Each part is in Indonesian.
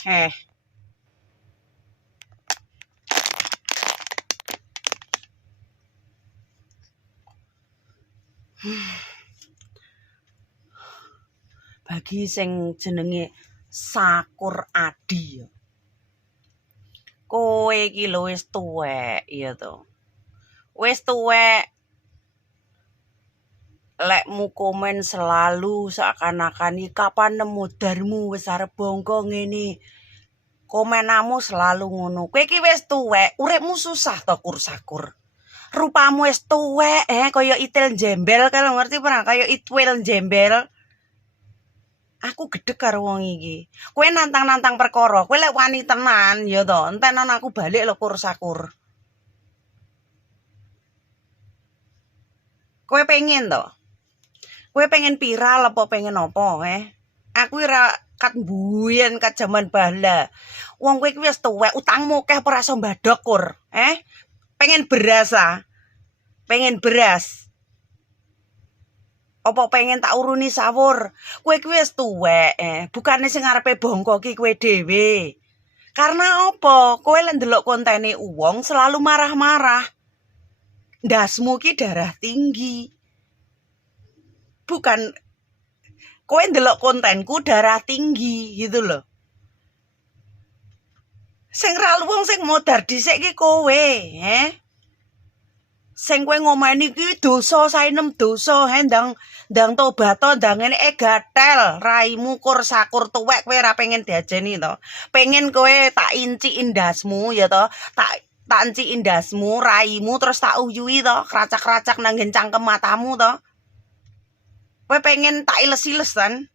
Eh. Bagi sing jenenge Sakur Adi. Kowe iki lho wis tuwek ya to. Wis tuwek. Lekmu komen selalu seakan-akan kapan nemu darmu wis arep bongko ngene. Komenamu selalu ngono. Kowe iki wis tuwek, uripmu susah to Kur-Sakur. Rupamu wis tuwek, kaya itil jembel, kalau ngerti pernah kaya itwil jembel. Aku gedeg karo wong iki. Kowe nantang-nantang perkara, kowe lek wani tenan ya to, entenan aku balik lho Kur-Sakur. Kowe pengen to? Kowe pengen viral apa pengen apa, Aku ora kat mbuyen kat jaman bala. Wong kowe iki wis tuwek, utangmu akeh ora iso mbadok, Kur. Pengen beras ah. Pengen beras. Apa pengen tak uruni sawur? Kowe iki wis tuwek, Bukane sing arepe bongko ki kowe dhewe. Karena apa? Kowe lek ndelok kontene wong selalu marah-marah. Ndasmu ki darah tinggi. Bukan kowe ndelok kontenku darah tinggi gitu loh. Sing ralu wong sing modar dhisik ki kowe, Sing kowe ngomeni ki dosa saenem dosa, ndang tobat ndang ngene gatel raimu Kur-Sakur tuwek kowe ora pengen diajeni to. Pengen kowe tak inci indasmu ya to. Tak inci indasmu, raimu terus tak uyui to, kracak-kracak nang cangkem matamu to. Kowe pengen tak iles-iles kan?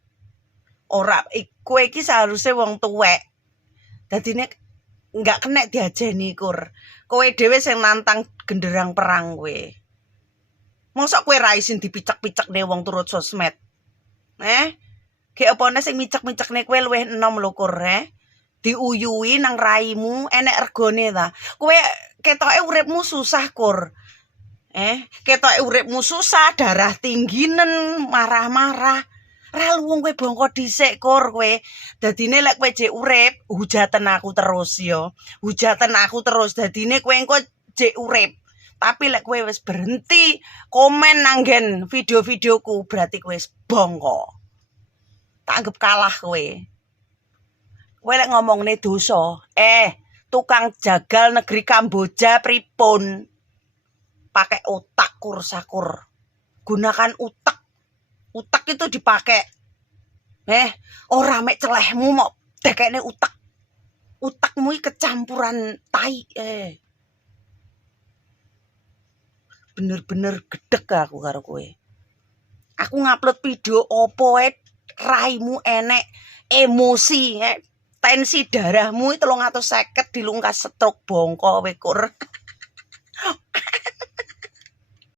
Ora, kowe iki seharusnya wong tuwek. Dadine enggak kena diajeni Kur. Kowe dhewe sing nantang genderang perang kowe. Mosok kowe ra isin dipicek-picekne wong turut sosmed. Ge opone sing micek-micekne kowe luwih enom lho Kur, Diuyui nang raimu enek regane ta. Kowe ketoke uripmu susah Kur. Ketoke uripmu susah, darah tingginen, marah-marah. Ra luwung kowe bongko dhisik Kur kowe. Dadine lek kowe jek urip, hujatan aku terus ya. Hujatan aku terus. Dadine kowe engko jek urip. Tapi lek kowe wis berhenti komen nanggen video-videoku, berarti kowe wis bongko. Tak anggap kalah kowe. Kowe lek ngomongne dosa, tukang jagal negeri Kamboja pripun? Pakai otak Kur-Sakur. Gunakan otak. Otak itu dipakai. Ora mek celehmu mau dekekne otak. Otakmu iki kecampuran tai. Bener-bener gedeg aku karo kowe. Aku ngupload video opo raimu enek emosi, tensi darahmu 350 dilungkas stroke bongko kowe Kur.